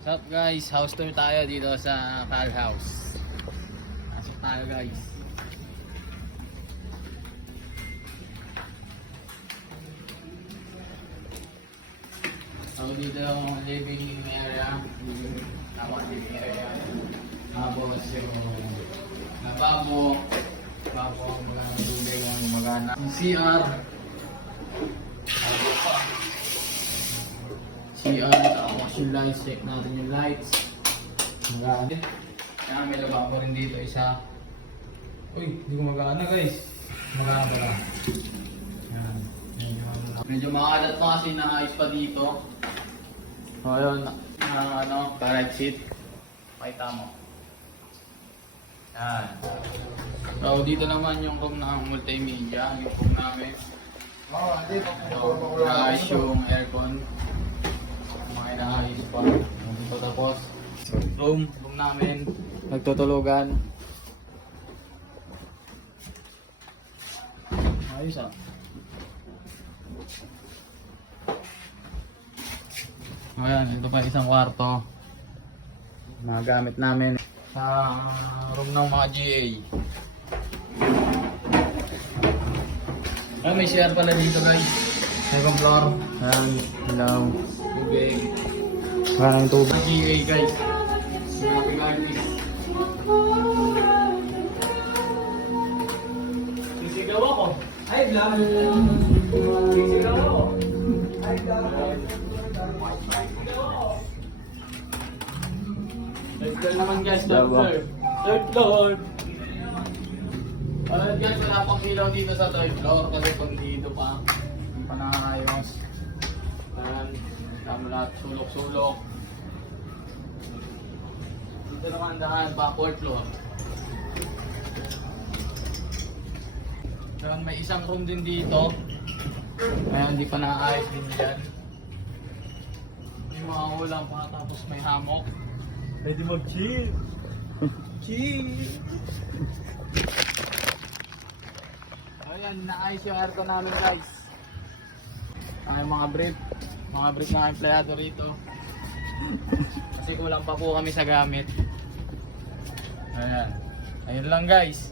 What's up guys? House tour tayo dito sa Cal House. Pasok tayo guys. So dito yung living area. Living area. Tapos yung lababo. Lababo ang mga building ang magana. CR. CR, tapos yung lights, check natin yung lights. Kaya may lababo rin dito isa. Uy, hindi ko magana guys. Magana pala. Yan. Medyo makalat pa kasi naayos pa dito. O yun, carrot seat. Pakita mo. Yan. So dito naman yung room ng multimedia, yung room namin. Naayos yung aircon. Mga inaayos pa. Dito tapos. Room namin. Nagtutulugan. Ayos ah. Ayan, ito pa isang kwarto. Mga gamit namin sa room ng mga GA. May CR pala dito guys. Second floor. Ayan, ilaw. Tubig. Parang tubig. GA guys. Mga artist. Sisigaw ako. Ay, vlog. Sisigaw ako. Ay, vlog. Third floor naman guys, third floor. Third floor. Alright guys, wala pang ilaw dito sa third floor kasi pag dito pa, hindi pa nakakayos. Ayan, tama lahat, sulok-sulok. Dito naman dahan pa, fourth floor. Ayan, may isang room din dito. Ayan, hindi pa nakakayos din dyan. May mga ulam pa, tapos may hammock. Pwede mag-chill. Chill. Ayan, naayos yung aircon namin guys. Ay mga brief na empleyado rito. Kasi kulang pa po kami sa gamit. Ayan. Ayun lang guys.